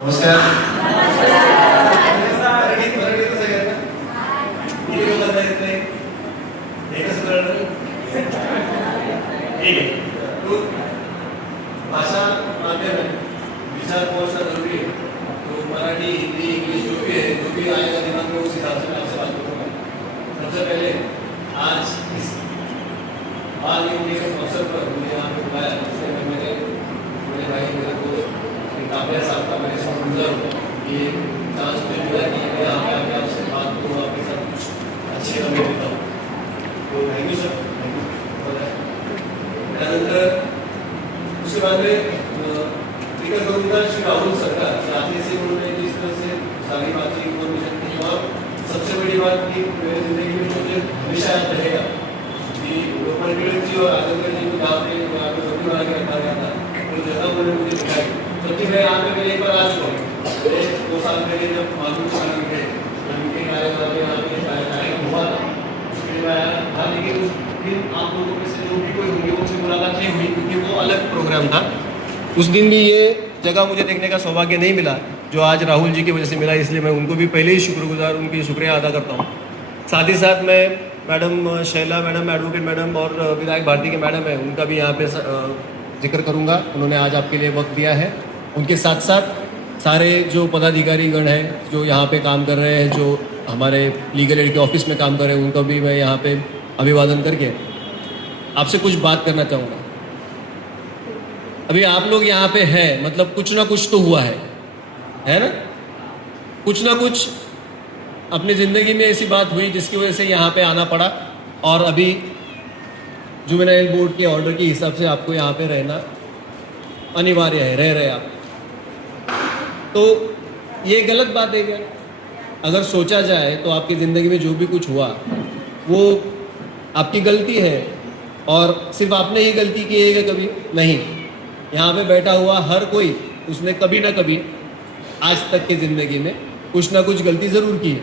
नमस्कार. भाषा माध्यम है, विचार कौन सा जरूरी है, तो मराठी, हिंदी, इंग्लिश जो भी आएगा दिमाग में उस हिसाब से मैं आपसे बात करूँगा. सबसे पहले आज इस बाल योग के अवसर पर मुझे यहाँ पे बुलाया, इसलिए मैं मेरे भाई मेरे दोस्त काव्या साहब का मेरे साथ गुजर ये चांस मुझे मिला कि मैं यहाँ पे आके आपसे बात करूँ, आपके साथ कुछ अच्छे लम्हे बिताऊँ. तो थैंक यू सर. त्यानंतर उसके बाद में जिक्र करूँगा श्री राहुल सरकार कि आगे से उन्होंने जिस तरह से सारी बातें इन्फॉर्मेशन की, और सबसे बड़ी बात कि मेरी जिंदगी में मुझे हमेशा याद रहेगा कि लोकमान टिलक जी और आजमगढ़ जी को जहाँ पे रोटी बना के रखा गया था, वो जगह उन्होंने मुझे दिखाई. जबकि मैं यहाँ पे पहले एक बार आ चुका हूँ. 2 साल पहले जब मालूम साल थे उनके कार्यक्रम में यहाँ पे कार्यक्रम हुआ था, उसके लिए मैं आया था. लेकिन उस दिन आप लोगों में से जो भी कोई होंगे उनसे मुलाकात नहीं हुई, क्योंकि वो अलग प्रोग्राम था. उस दिन भी ये जगह मुझे देखने का सौभाग्य नहीं मिला जो आज राहुल जी की वजह से मिला, इसलिए मैं उनको भी पहले ही शुक्रगुजार, उनकी शुक्रिया अदा करता हूँ. साथ ही साथ मैं madam Shaila madam, advocate madam और विनायक भारती के मैडम है, उनका भी यहाँ पे जिक्र करूँगा. उन्होंने आज आपके लिए वक्त दिया है. उनके साथ साथ सारे जो पदाधिकारी गण हैं जो यहाँ पे काम कर रहे हैं, जो हमारे लीगल एड के ऑफिस में काम कर रहे हैं, उनका भी मैं यहाँ पे अभिवादन करके आपसे कुछ बात करना चाहूँगा. अभी आप लोग यहाँ पे हैं, मतलब कुछ ना कुछ तो हुआ है ना? कुछ ना कुछ अपनी ज़िंदगी में ऐसी बात हुई जिसकी वजह से यहाँ पे आना पड़ा, और अभी जुवेनाइल बोर्ड के ऑर्डर के हिसाब से आपको यहाँ पे रहना अनिवार्य है, रह रहे आप. तो ये गलत बात है क्या? अगर सोचा जाए तो आपकी ज़िंदगी में जो भी कुछ हुआ वो आपकी गलती है, और सिर्फ आपने ही गलती की है क्या? कभी नहीं. यहाँ पे बैठा हुआ हर कोई, उसने कभी ना कभी आज तक की ज़िंदगी में कुछ ना कुछ गलती ज़रूर की है.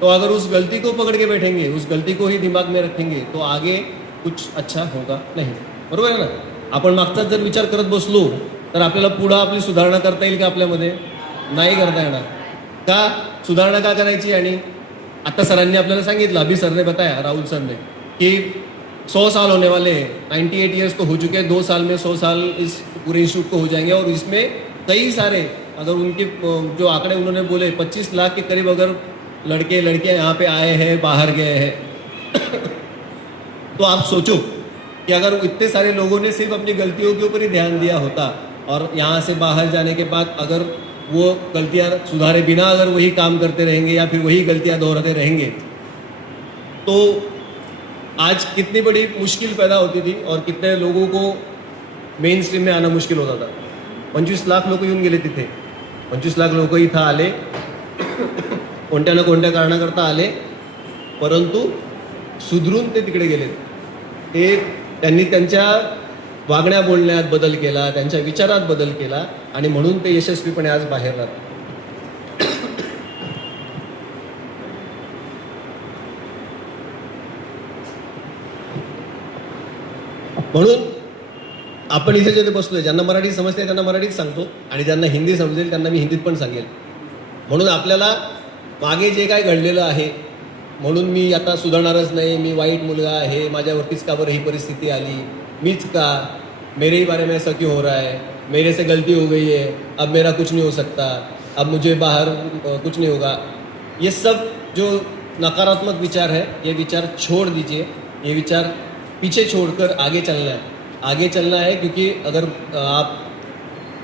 तो अगर उस गलती को पकड़ के बैठेंगे, उस गलती को ही दिमाग में रखेंगे, तो आगे कुछ अच्छा होगा नाही. बरोबर आहे ना? आपण मागचाच जर विचार करत बसलो तर आपल्याला पुढं आपली सुधारणा करता येईल का? आपल्यामध्ये नाही करता येणार. का सुधारणा का करायची? आणि आता सरांनी आपल्याला सांगितलं, अभी सर ने बताया, राहुल सर ने, कि 100 साल होने वाले हैं. 98 ईयर्स तो हो चुके हैं. 2 साल में 100 साल इस पूरे इंस्टीट्यूट को हो जाएंगे, और इसमें कई सारे, अगर उनके जो आंकड़े उन्होंने बोले, 25 लाख के करीब अगर लड़के लड़कियाँ यहाँ पे आए हैं, बाहर गए हैं तो आप सोचो कि अगर इतने सारे लोगों ने सिर्फ अपनी गलतियों के ऊपर ही ध्यान दिया होता, और यहाँ से बाहर जाने के बाद अगर वो गलतियाँ सुधारे बिना अगर वही काम करते रहेंगे या फिर वही गलतियाँ दोहराते रहेंगे, तो आज कितनी बड़ी मुश्किल पैदा होती थी और कितने लोगों को मेन स्ट्रीम में आना मुश्किल होता था. 25 लाख लोक येऊन गेले तिथे. 25 लाख लोक इथं आले, कोणत्या ना कोणत्या कारणाकरता आले, परंतु सुधरून ते तिकडे गेले. ते त्यांनी त्यांच्या वागण्या बोलण्यात बदल केला, त्यांच्या विचारात बदल केला, आणि म्हणून ते यशस्वीपणे आज बाहेर राहतात. म्हणून आपण इथे जे बसलोय, ज्यांना मराठी समजते त्यांना मराठीत सांगतो, आणि ज्यांना हिंदी समजेल त्यांना मी हिंदीत पण सांगेल. म्हणून आपल्याला मागे जे काय घडलेलं आहे, म्हणून मी आता सुधारणारच नाही, मी वाईट मुलगा आहे, माझ्यावरतीच का बरं ही परिस्थिती आली, मीच का, मेरे ही बारे में ऐसा क्यों हो रहा है, मेरे से गलती हो गई है, अब मेरा कुछ नहीं हो सकता, अब मुझे बाहर कुछ नहीं होगा, ये सब जो नकारात्मक विचार है, ये विचार छोड़ दीजिए. ये विचार पीछे छोड़कर आगे चलना है. आगे चलना है, क्योंकि अगर आप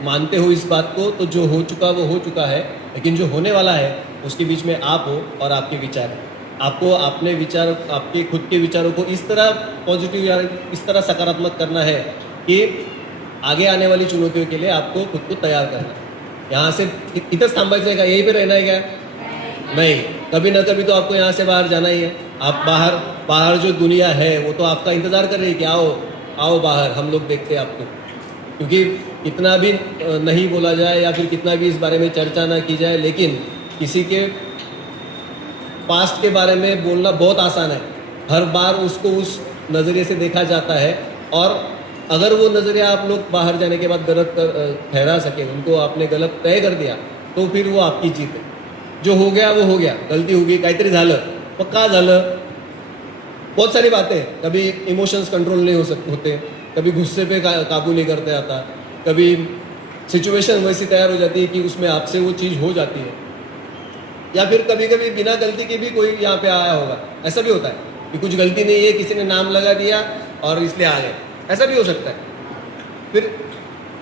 मानते हो इस बात को, तो जो हो चुका वो हो चुका है, लेकिन जो होने वाला है उसके बीच में आप हो और आपके विचार. आपको अपने विचार, आपके खुद के विचारों को इस तरह पॉजिटिव या इस तरह सकारात्मक करना है कि आगे आने वाली चुनौतियों के लिए आपको खुद को तैयार करना है. यहाँ से इधर थांबायचं है क्या? यहीं पे रहना है क्या? नहीं. कभी ना कभी तो आपको यहाँ से बाहर जाना ही है. आप बाहर जो दुनिया है वो तो आपका इंतज़ार कर रही है कि आओ बाहर, हम लोग देखते हैं आपको. क्योंकि कितना भी नहीं बोला जाए या फिर कितना भी इस बारे में चर्चा ना की जाए, लेकिन किसी के पास्ट के बारे में बोलना बहुत आसान है. हर बार उसको उस नज़रिए से देखा जाता है, और अगर वो नज़रिया आप लोग बाहर जाने के बाद गलत ठहरा सके, उनको आपने गलत तय कर दिया, तो फिर वो आपकी जीत है. जो हो गया वो हो गया, गलती होगी, काहीतरी झालं, मग का झालं, बहुत सारी बातें. कभी इमोशंस कंट्रोल नहीं होते, कभी गुस्से पे काबू नहीं करते आता, कभी सिचुएशन वैसी तैयार हो जाती है कि उसमें आपसे वो चीज़ हो जाती है, या फिर कभी कभी बिना गलती के भी कोई यहाँ पे आया होगा. ऐसा भी होता है कि कुछ गलती नहीं है, किसी ने नाम लगा दिया और इसलिए आ गए. ऐसा भी हो सकता है. फिर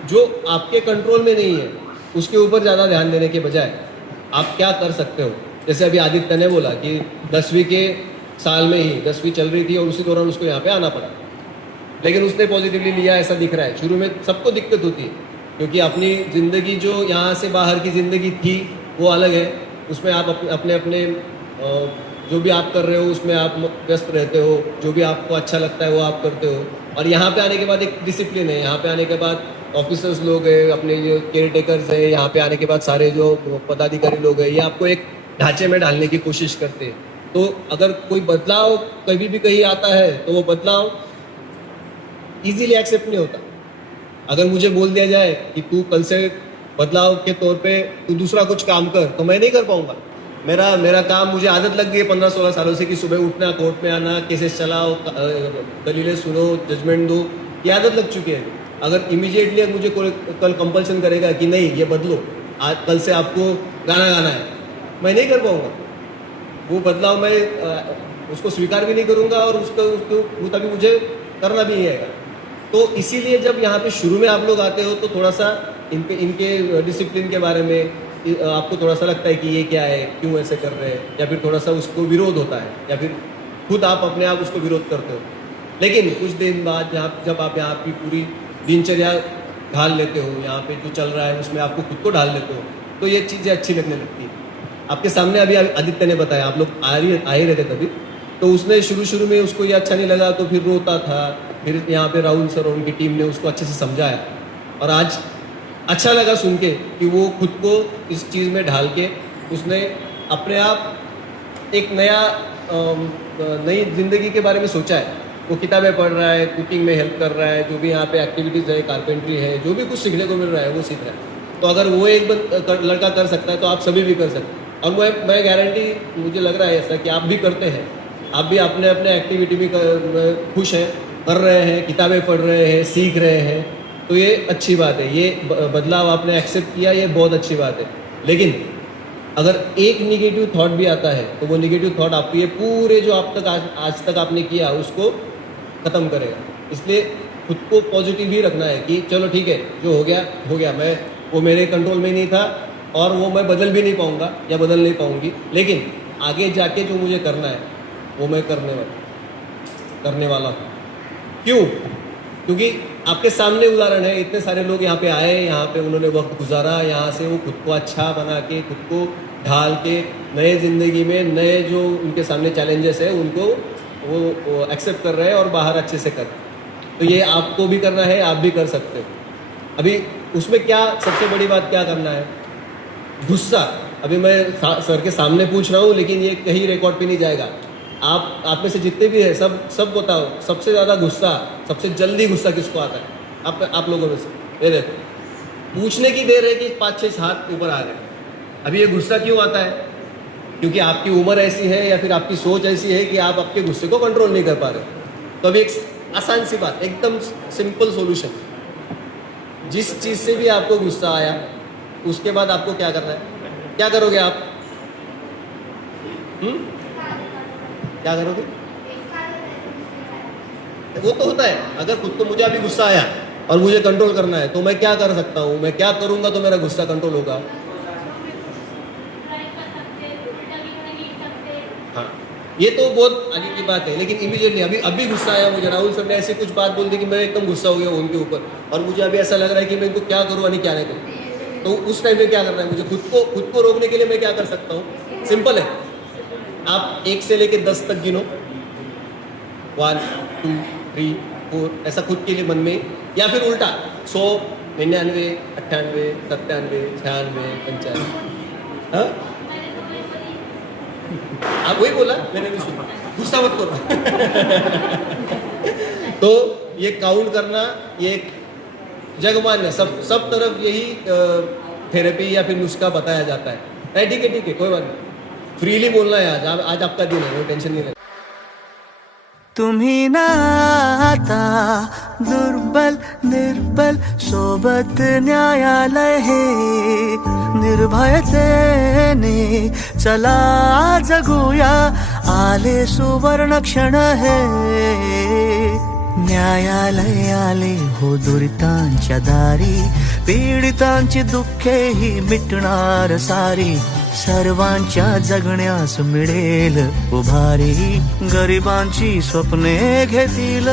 जो आपके कंट्रोल में नहीं है उसके ऊपर ज़्यादा ध्यान देने के बजाय आप क्या कर सकते हो. जैसे अभी आदित्य ने बोला कि 10वीं के साल में ही 10वीं चल रही थी और उसी दौरान उसको यहाँ पे आना पड़ा, लेकिन उसने पॉजिटिवली लिया, ऐसा दिख रहा है. शुरू में सबको दिक्कत होती है, क्योंकि अपनी ज़िंदगी जो यहाँ से बाहर की ज़िंदगी थी वो अलग है. उसमें आप अपने अपने जो भी आप कर रहे हो उसमें आप व्यस्त रहते हो, जो भी आपको अच्छा लगता है वो आप करते हो. और यहाँ पे आने के बाद एक डिसिप्लिन है. यहाँ पे आने के बाद ऑफिसर्स लोग हैं, अपने जो केयर टेकर्स हैं, यहाँ पे आने के बाद सारे जो पदाधिकारी लोग हैं, ये आपको एक ढांचे में डालने की कोशिश करते हैं. तो अगर कोई बदलाव कभी भी कहीं आता है तो वो बदलाव इजीली एक्सेप्ट नहीं होता. अगर मुझे बोल दिया जाए कि तू कल से बदलाव के तौर पे तू दूसरा कुछ काम कर, तो मैं नहीं कर पाऊंगा. मेरा काम, मुझे आदत लग गई है 15-16 सालों से कि सुबह उठना, कोर्ट में आना, केसेस चलाओ, दलीलें सुनो, जजमेंट दो, ये आदत लग चुकी है. अगर इमीडिएटली मुझे कल कंपल्सन करेगा कि नहीं ये बदलो, आज कल से आपको गाना गाना है, मैं नहीं कर पाऊंगा. वो बदलाव मैं उसको स्वीकार भी नहीं करूंगा और उसको मुताबिक मुझे करना भी नहीं आएगा. तो इसीलिए जब यहाँ पे शुरू में आप लोग आते हो तो थोड़ा सा इनके डिसिप्लिन के बारे में आपको थोड़ा सा लगता है कि ये क्या है, क्यों ऐसे कर रहे हैं, या फिर थोड़ा सा उसको विरोध होता है, या फिर खुद आप अपने आप उसको विरोध करते हो. लेकिन कुछ दिन बाद जब आप यहाँ की पूरी दिनचर्या ढाल लेते हो, यहाँ पे जो चल रहा है उसमें आपको खुद को ढाल लेते हो, तो ये चीज़ें अच्छी लगने लगती है. आपके सामने अभी आदित्य ने बताया, आप लोग आ ही रहे थे तभी, तो उसने शुरू में उसको ये अच्छा नहीं लगा तो फिर रोता था. फिर यहाँ पे राहुल सर और उनकी टीम ने उसको अच्छे से समझाया, और आज अच्छा लगा सुन के कि वो खुद को इस चीज़ में ढाल के उसने अपने आप एक नई ज़िंदगी के बारे में सोचा है. वो किताबें पढ़ रहा है, कुकिंग में हेल्प कर रहा है, जो भी यहाँ पे एक्टिविटीज़ है, कारपेंट्री है, जो भी कुछ सीखने को मिल रहा है वो सीख रहा है. तो अगर वो एक लड़का कर सकता है तो आप सभी भी कर सकते हैं. और मैं गारंटी, मुझे लग रहा है ऐसा कि आप भी करते हैं, आप भी अपने अपने एक्टिविटी भी खुश हैं, कर रहे हैं, किताबें पढ़ रहे हैं, सीख रहे हैं. तो ये अच्छी बात है. ये बदलाव आपने एक्सेप्ट किया, ये बहुत अच्छी बात है. लेकिन अगर एक निगेटिव थॉट भी आता है तो वो निगेटिव थॉट आपको ये पूरे जो आज तक आपने किया उसको ख़त्म करेगा. इसलिए खुद को पॉजिटिव ही रखना है कि चलो ठीक है, जो हो गया हो गया. वो मेरे कंट्रोल में नहीं था और वो मैं बदल भी नहीं पाऊँगा या बदल नहीं पाऊँगी, लेकिन आगे जाके जो मुझे करना है वो मैं करने वाला हूँ. क्यों? क्योंकि आपके सामने उदाहरण है, इतने सारे लोग यहाँ पे आए, यहाँ पे उन्होंने वक्त गुजारा, यहाँ से वो खुद को अच्छा बना के, खुद को ढाल के नए ज़िंदगी में नए जो उनके सामने चैलेंजेस है उनको वो एक्सेप्ट कर रहे हैं और बाहर अच्छे से कर. तो ये आपको भी करना है, आप भी कर सकते हो. अभी उसमें क्या सबसे बड़ी बात क्या करना है? गुस्सा. अभी मैं सर के सामने पूछ रहा हूँ, लेकिन ये कहीं रिकॉर्ड पे नहीं जाएगा. आप में से जितने भी हैं सब बताओ, सबसे ज़्यादा गुस्सा, सबसे जल्दी गुस्सा किसको आता है आप लोगों में से? ये देखो, पूछने की देर है कि 5-6 हाथ ऊपर आ रहे हैं. अभी ये गुस्सा क्यों आता है? क्योंकि आपकी उम्र ऐसी है या फिर आपकी सोच ऐसी है कि आप आपके गुस्से को कंट्रोल नहीं कर पा रहे. तो अभी एक आसान सी बात, एकदम सिंपल सॉल्यूशन. जिस चीज़ से भी आपको गुस्सा आया उसके बाद आपको क्या करना है? क्या करोगे आप? क्या करोगे? वो तो होता है. अगर खुद को, मुझे अभी गुस्सा आया और मुझे कंट्रोल करना है तो मैं क्या कर सकता हूँ? मैं क्या करूँगा तो मेरा गुस्सा कंट्रोल होगा? हाँ, ये तो बहुत आगे की बात है. लेकिन इमीडिएटली अभी गुस्सा आया मुझे, राहुल सर ने ऐसी कुछ बात बोल दी कि मैं एकदम गुस्सा हो गया उनके ऊपर, और मुझे अभी ऐसा लग रहा है कि मैं इनको क्या करूँ और क्या नहीं करूँ. तो उस टाइम में क्या करना है मुझे? खुद को रोकने के लिए मैं क्या कर सकता हूँ? सिंपल है. आप 1 से लेकर 10 तक गिनो, 1, 2, 3, 4, ऐसा खुद के लिए मन में, या फिर उल्टा 100, 99, 98, 97, 96, 95. हाँ, आप वही बोला, मैंने भी सुना. गुस्सा मत करो. तो ये काउंट करना ये एक जगमान्य सब तरफ यही थेरेपी या फिर नुस्खा बताया जाता है. नहीं ठीक है कोई बात नहीं. फ्रीली बोलना है आज आपका दिन है, कोई टेंशन नहीं है. तुम्ही ना आता दुर्बल निर्बल सोबत न्यायालय हे निर्भयतेने चला जगूया आले सुवर्ण क्षण हे न्यायालय आले हो दुरितांच्या दारी पीडितांची दुःखे ही मिटणार सारी सर्वांच्या जगण्यास मिळेल उभारी गरिबांची स्वप्ने घेतील